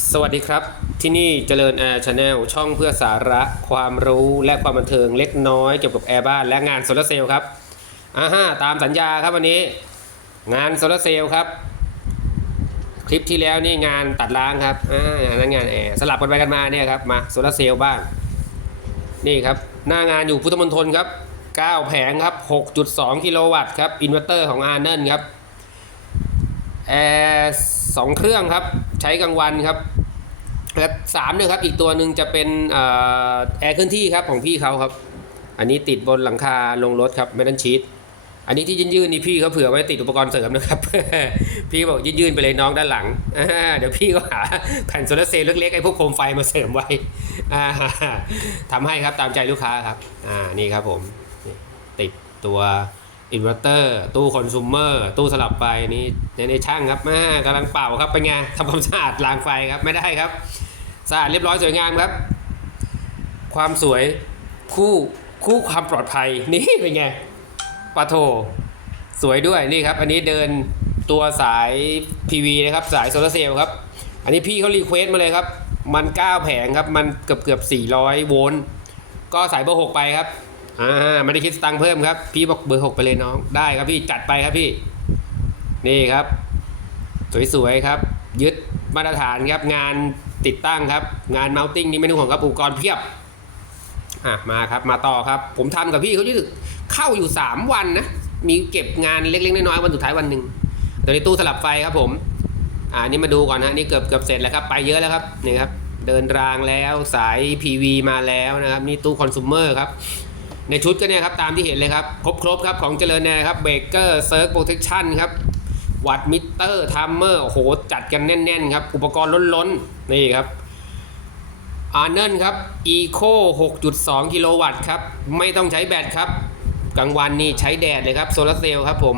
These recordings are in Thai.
สวัสดีครับ ที่นี่เจริญแอร์ชาแนลช่องเพื่อสาระความรู้และความบันเทิงเล็กน้อยเกี่ยวกับแอร์บ้านและงานโซลาร์เซลล์ครับอ่าฮะตามสัญญาครับวันนี้ งานโซลาร์เซลล์ครับ คลิปที่แล้วนี่งานตัดล้างครับอ่าอันนั้นงานแอร์สลับกันไปกันมาเนี่ยครับมาโซลาร์เซลล์บ้างนี่ครับ หน้างานอยู่พุทธมณฑลครับ 9 แผงครับ 6.2 กิโลวัตต์ครับอินเวอร์เตอร์ของอาร์เนนครับแอร์ สองเครื่องครับ ใช้กลางวันครับและสามเนี่ยครับอีกตัวหนึ่งจะเป็นแอร์เคลื่อนที่ครับของพี่เขาครับ อันนี้ติดบนหลังคาลงรถครับไม่ต้องชีตอันนี้ที่ยื่นๆนี่พี่เขาเผื่อไว้ติดอุปกรณ์เสริมนะครับ พี่บอกยื่นๆไปเลยน้องด้านหลังเดี๋ยวพี่ก็หาแผ่นโซลาร์เซลล์เล็กๆไอ้พวกโคมไฟมาเสริมไว้อ่าทำให้ครับตามใจลูกค้าครับอ่านี่ครับผมติดตัว อินเวอร์เตอร์ ตู้คอน sumer ตู้สลับไฟนี่ในช่างครับแม่กำลังเป่าครับเป็นไงทำความสะอาดรางไฟครับไม่ได้ครับสะอาดเรียบร้อยสวยงามครับ ความสวยคู่คู่ความปลอดภัยนี่เป็นไงปะโถสวยด้วยนี่ครับ อันนี้เดินตัวสาย PV นะครับสายโซลาร์เซลล์ครับ อันนี้พี่เขารีเควสมาเลยครับ มัน 9 แผงครับ มันเกือบเกือบ400 โวลต์ก็สายเบอร์ 6 ไปครับ อ่าไม่ได้คิดสตังค์เพิ่มครับ พี่บอกเบอร์6ไปเลยน้องได้ครับพี่จัดไปครับพี่ นี่ครับ สวยๆครับ ยึดมาตรฐานครับงานติดตั้งครับ งานเมาติ้งนี่ไม่ต้องห่วงครับอุปกรณ์เพียบอะมาครับมาต่อครับ ผมทำกับพี่เขาที่เข้าอยู่ 3 วันนะมีเก็บงานเล็กๆน้อยๆวันสุดท้ายวันหนึ่งตัวนี้ตู้สลับไฟครับผม อ่านี่มาดูก่อนนะนี่เกือบเกือบเสร็จแล้วครับไปเยอะแล้วครับนี่ครับเดินรางแล้วสาย PV มาแล้วนะครับ นี่ตู้คอน sumer ครับ ในชุดก็เนี่ยครับตามที่เห็นเลยครับ ครบครบครับของเจริญแนครับเบรกเกอร์เซิร์ฟโปรเทคชั่นครับวัดมิเตอร์ทัมเมอร์โหจัดกันแน่น ๆ ครับ อุปกรณ์ล้นๆ นี่ครับอาร์เนนครับ Eco 6.2 กิโลวัตต์ครับ ไม่ต้องใช้แบตครับ กลางวันนี่ใช้แดดเลยครับโซลาร์เซลล์ครับผม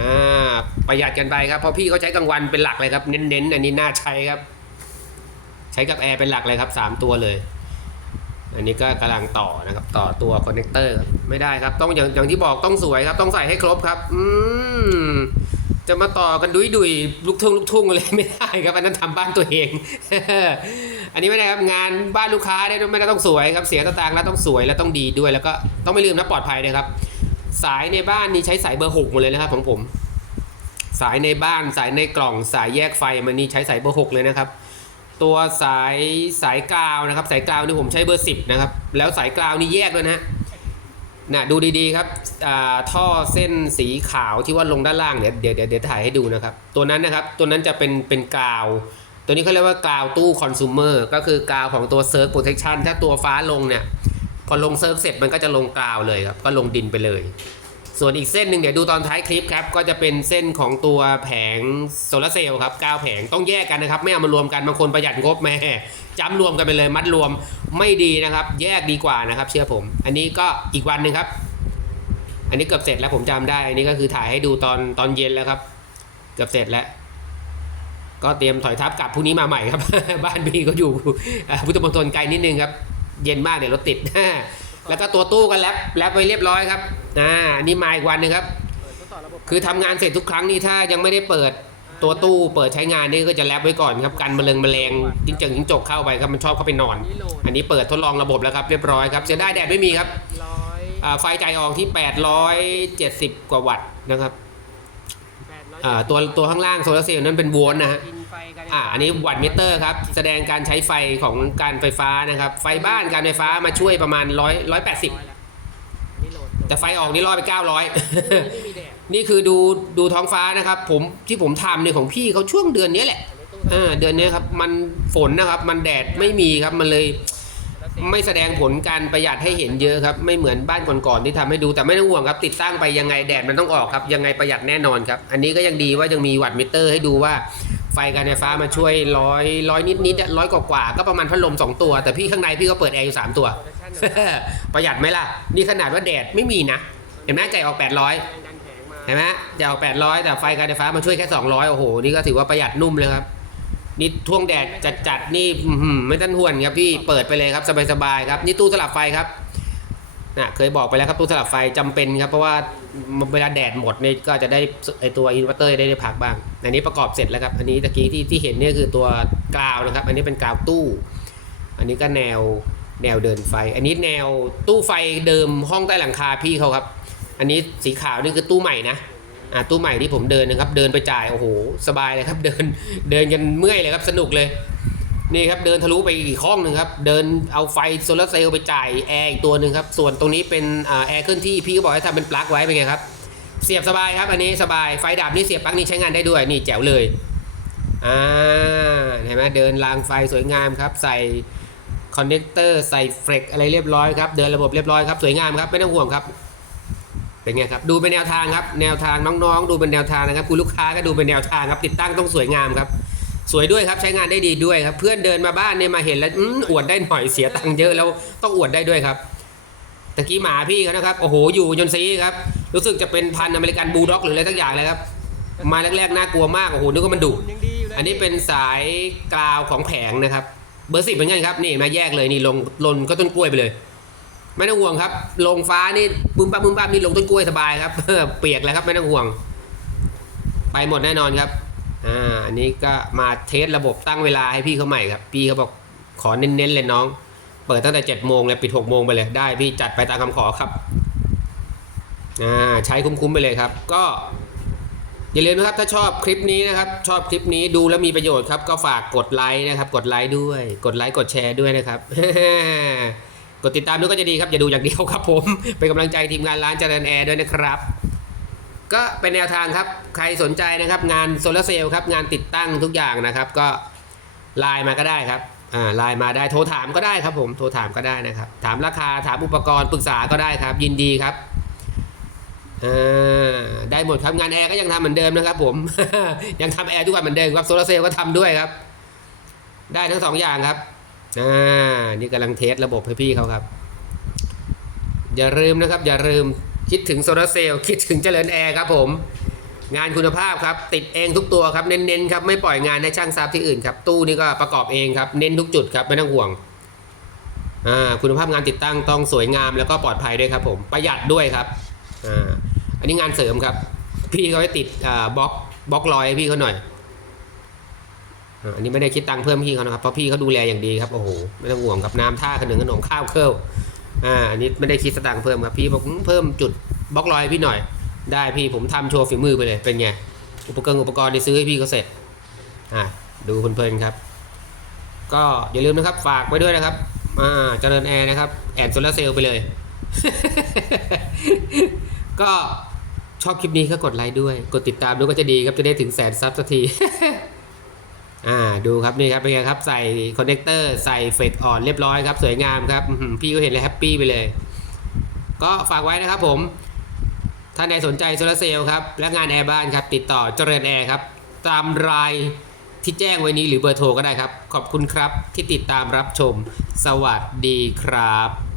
อ่าประหยัดกันไปครับ เพราะพี่เขาใช้กลางวันเป็นหลักเลยครับ เน้นๆ อันนี้น่าใช้ครับ ใช้กับแอร์เป็นหลักเลยครับ 3 ตัวเลย อันนี้ก็กำลังต่อนะครับ ต่อตัวคอนเนคเตอร์ไม่ได้ครับ ต้องอย่างอย่างที่บอกต้องสวยครับ ต้องใส่ให้ครบครับ อืมจะมาต่อกันดุยดุยลูกทุ่งลูกทุ่งอะไรไม่ได้ครับอันนั้นทำบ้านตัวเอง อันนี้ไม่ได้ครับงานบ้านลูกค้าเนี่ยไม่ได้ต้องสวยครับเสียสตางแล้วต้องสวยแล้วต้องดีด้วย แล้วก็ต้องไม่ลืมนะปลอดภัยนะครับ สายในบ้านนี่ใช้สายเบอร์หกหมดเลยนะครับของผม สายในบ้านสายในกล่องสายแยกไฟมันนี่ใช้สายเบอร์หกเลยนะครับ ตัวสายสายกาวนะครับ สายกาวนี่ผมใช้เบอร์สิบนะครับ แล้วสายกาวนี่แยกด้วยนะฮะนะดูดีๆครับอ่าท่อเส้นสีขาวที่ว่าลงด้านล่างเนี่ยเดี๋ยวเดี๋ยวเดี๋ยวถ่ายให้ดูนะครับ ตัวนั้นนะครับตัวนั้นจะเป็นเป็นกาว ตัวนี้เขาเรียกว่ากาวตู้คอน sumer ก็คือกาวของตัวเซิร์ฟโปรเทคชันถ้าตัวฟ้าลงเนี่ยพอลงเซิร์ฟเสร็จมันก็จะลงกาวเลยครับ ก็ลงดินไปเลย ส่วนอีกเส้นหนึ่งเดี๋ยวดูตอนท้ายคลิปครับ ก็จะเป็นเส้นของตัวแผงโซลาเซลล์ครับ9แผงต้องแยกกันนะครับ ไม่เอามารวมกันบางคนประหยัดงบแม่จำรวมกันไปเลยมัดรวมไม่ดีนะครับ แยกดีกว่านะครับ เชื่อผม อันนี้ก็อีกวันหนึ่งครับ อันนี้เกือบเสร็จแล้วผมจำได้ อันนี้ก็คือถ่ายให้ดูตอนตอนเย็นแล้วครับ เกือบเสร็จแล้ว ก็เตรียมถอยทับกลับพรุ่งนี้มาใหม่ครับ บ้านพี่ก็อยู่อ่าพุทธมณฑลไกลนิดนึงครับ เย็นมากเดี๋ยวรถติดแล้วก็ตัวตู้กันแลบแลบไว้เรียบร้อยครับ อ่าอันนี้มาอีกวันหนึงครับคือทำงานเสร็จทุกครั้งนี่ถ้ายังไม่ได้เปิดตัวตู้เปิดใช้งานนี่ก็จะแลบไว้ก่อนครับกันแมลงแมลงจิ้งจกจิ้งจกเข้าไปครับมันชอบเข้าไปนอน อันนี้เปิดทดลองระบบแล้วครับเรียบร้อยครับเสียได้แดดไม่มีครับร้อยอ่าไฟจ่ายออกที่ 870 กว่าวัตต์นะครับแปดร้อยอ่าตัวตัวข้างล่างโซลาร์เซลล์นั้นเป็นโวลต์นะฮะ กินไฟกันอ่าอันนี้วัตต์มิเตอร์ครับ แสดงการใช้ไฟของการไฟฟ้านะครับ ไฟบ้านการไฟฟ้ามาช่วยประมาณ100 180 ร้อยละนี่โหลด แต่ไฟออกนี่รอดไป 900ไม่มีแดดนี่คือดูดูท้องฟ้านะครับผมที่ผมทำเนี่ยของพี่เขาช่วงเดือนนี้แหละอ่าเดือนนี้ครับมันฝนนะครับ มันแดดไม่มีครับมันเลยไม่แสดงผลการประหยัดให้เห็นเยอะครับ ไม่เหมือนบ้านก่อนๆที่ทำให้ดูแต่ไม่ต้องห่วงครับ ติดตั้งไปยังไงแดดมันต้องออกครับ ยังไงประหยัดแน่นอนครับ อันนี้ก็ยังดีว่ายังมีวัตต์มิเตอร์ให้ดูว่าไฟการไฟฟ้ามาช่วยร้อยร้อยนิดนิดร้อยกว่าๆก็ประมาณพัดลมสองตัว แต่พี่ข้างในพี่ก็เปิดแอร์อยู่สามตัวประหยัดไหมล่ะ นี่ขนาดว่าแดดไม่มีนะ เห็นไหมใจายออก 800แรงดันแผงมาเห็นไหมจะเอา800 แต่ไฟการไฟฟ้ามาช่วยแค่ 200 โอ้โห นี่ก็ถือว่าประหยัดนุ่มเลยครับ นี่ท่วงแดดจัดๆนี่อื้อหือไม่ต้องห่วงครับพี่ เปิดไปเลยครับสบายๆครับ นี่ตู้สลับไฟครับนะเคยบอกไปแล้วครับตู้สลับไฟจำเป็นครับ เพราะว่าเวลาแดดหมดเนี่ยก็จะได้ไอตัวอินเวอร์เตอร์ได้ได้พักบ้าง อันนี้ประกอบเสร็จแล้วครับ อันนี้ตะกี้ที่ที่เห็นเนี่ยคือตัวกาวนะครับ อันนี้เป็นกาวตู้ อันนี้ก็แนว แนวเดินไฟ อันนี้แนวตู้ไฟเดิมห้องใต้หลังคาพี่เขาครับ อันนี้สีขาวนี่คือตู้ใหม่นะอ่าตู้ใหม่ที่ผมเดินนะครับ เดินไปจ่ายโอ้โหสบายเลยครับเดินเดินกันเมื่อยเลยครับสนุกเลยนี่ครับเดินทะลุไปอีกห้องหนึ่งครับเดินเอาไฟโซลาร์เซลล์ไปจ่ายแอร์อีกตัวหนึ่งครับส่วนตรงนี้เป็นแอร์เคลื่อนที่พี่ก็บอกให้ทำเป็นปลั๊กไว้เป็นไงครับเสียบสบายครับอันนี้สบายไฟดับนี่เสียบปลั๊กนี่ใช้งานได้ด้วยนี่แจ๋วเลยอ่าเห็นไหมเดินรางไฟสวยงามครับ ใส่ คอนเนคเตอร์ใส่เฟลกอะไรเรียบร้อยครับเดินระบบเรียบร้อยครับสวยงามครับไม่ต้องห่วงครับเป็นไงครับดูเป็นแนวทางครับแนวทางน้องๆ ดูเป็นแนวทางนะครับคุณลูกค้าก็ดูเป็นแนวทางครับติดตั้งต้องสวยงามครับ สวยด้วยครับใช้งานได้ดีด้วยครับ เพื่อนเดินมาบ้านเนี่ยมาเห็นแล้วอวดได้หน่อยเสียตังค์เยอะแล้วต้องอวดได้ด้วยครับตะกี้หมาพี่เขานะครับโอ้โหอยู่จนซีครับรู้สึกจะเป็นพันอเมริกันบูลด็อกหรืออะไรสักอย่างเลยครับมาแรกๆน่ากลัวมากโอ้โหนึกว่ามันดุยังดีอยู่เลยอันนี้เป็นสายกราวของแผงนะครับ เบอร์สิบเหมือนกันครับนี่มาแยกเลยนี่ลงลนก็ต้นกล้วยไปเลย ไม่ต้องห่วงครับ ลงฟ้านี่บึ้มบ้ามบึ้มบ้ามนี่ลงต้นกล้วยสบายครับเปียกแล้วครับไม่ต้องห่วง ไปหมดแน่นอนครับอ่าอันนี้ก็มาเทสระบบตั้งเวลาให้พี่เขาใหม่ครับ พี่เขาบอกขอเน้นๆเลยน้อง เปิดตั้งแต่เจ็ดโมงเลยปิดหกโมงไปเลยได้พี่จัดไปตามคำขอครับอ่าใช้คุ้มๆไปเลยครับ ก็ อย่าลืมนะครับถ้าชอบคลิปนี้นะครับชอบคลิปนี้ดูแล้วมีประโยชน์ครับ ก็ฝากกดไลค์นะครับ กดไลค์ด้วย กดไลค์กดแชร์ด้วยนะครับ กดติดตามด้วยก็จะดีครับอย่าดูอย่างเดียวครับผม เป็นกำลังใจทีมงานร้านเจริญแอร์ด้วยนะครับ ก็เป็นแนวทางครับใครสนใจนะครับ งานโซลาร์เซลล์ครับงานติดตั้งทุกอย่างนะครับ ก็ไลน์มาก็ได้ครับอ่าไลน์มาได้โทรถามก็ได้ครับผมโทรถามก็ได้นะครับ ถามราคาถามอุปกรณ์ปรึกษาก็ได้ครับ ยินดีครับ ได้หมดครับงานแอร์ก็ยังทำเหมือนเดิมนะครับ ผม ยังทำแอร์ทุกวันเหมือนเดิมครับโซลาร์เซลล์ก็ทำด้วยครับ ได้ทั้งสองอย่างครับอ่านี่กำลังเทสระบบให้พี่เขาครับ อย่าลืมนะครับ อย่าลืมคิดถึงโซลาร์เซลล์คิดถึงเจริญแอร์ครับ ผม งานคุณภาพครับ ติดเองทุกตัวครับเน้นๆครับไม่ปล่อยงานให้ช่างซับที่อื่นครับตู้นี่ก็ประกอบเองครับ เน้นทุกจุดครับไม่ต้องห่วงอ่าคุณภาพงานติดตั้งต้องสวยงามแล้วก็ปลอดภัยด้วยครับ ผมประหยัดด้วยครับอ่า อันนี้งานเสริมครับ พี่เขาให้ติดบล็อกบล็อกลอยพี่เขาหน่อยอันนี้ไม่ได้คิดตังค์เพิ่มพี่เขานะครับเพราะพี่เขาดูแลอย่างดีครับโอ้โหไม่ต้องห่วงครับน้ำท่าขนมขนมข้าวเครื่ออ่าอันนี้ไม่ได้คิดสตางค์เพิ่มครับพี่บอกอืมเพิ่มจุดบล็อกลอยพี่หน่อย ได้พี่ผมทำโชว์ฝีมือไปเลยเป็นไงอุปกรณ์อุปกรณ์ที่ซื้อให้พี่เขาเสร็จอ่าดูเพลินๆครับ ก็อย่าลืมนะครับฝากไว้ด้วยนะครับอ่าเจริญแอร์นะครับแอนโซลาเซลล์ไปเลย ก็ ชอบคลิปนี้ก็กดไลค์ด้วย กดติดตามด้วยก็จะดีครับจะได้ถึงแสนซับสักที อ่าดูครับนี่ครับเป็นไงครับใส่คอนเนคเตอร์ใส่เฟกอ่อนเรียบร้อยครับ สวยงามครับพี่ก็เห็นเลยแฮปปี้ไปเลย ก็ฝากไว้นะครับผม ท่านใดสนใจโซลาร์เซลล์ครับ และงานแอร์บ้านครับ ติดต่อเจริญแอร์ครับ ตามรายที่แจ้งไว้นี้หรือเบอร์โทรก็ได้ครับ ขอบคุณครับที่ติดตามรับชม สวัสดีครับ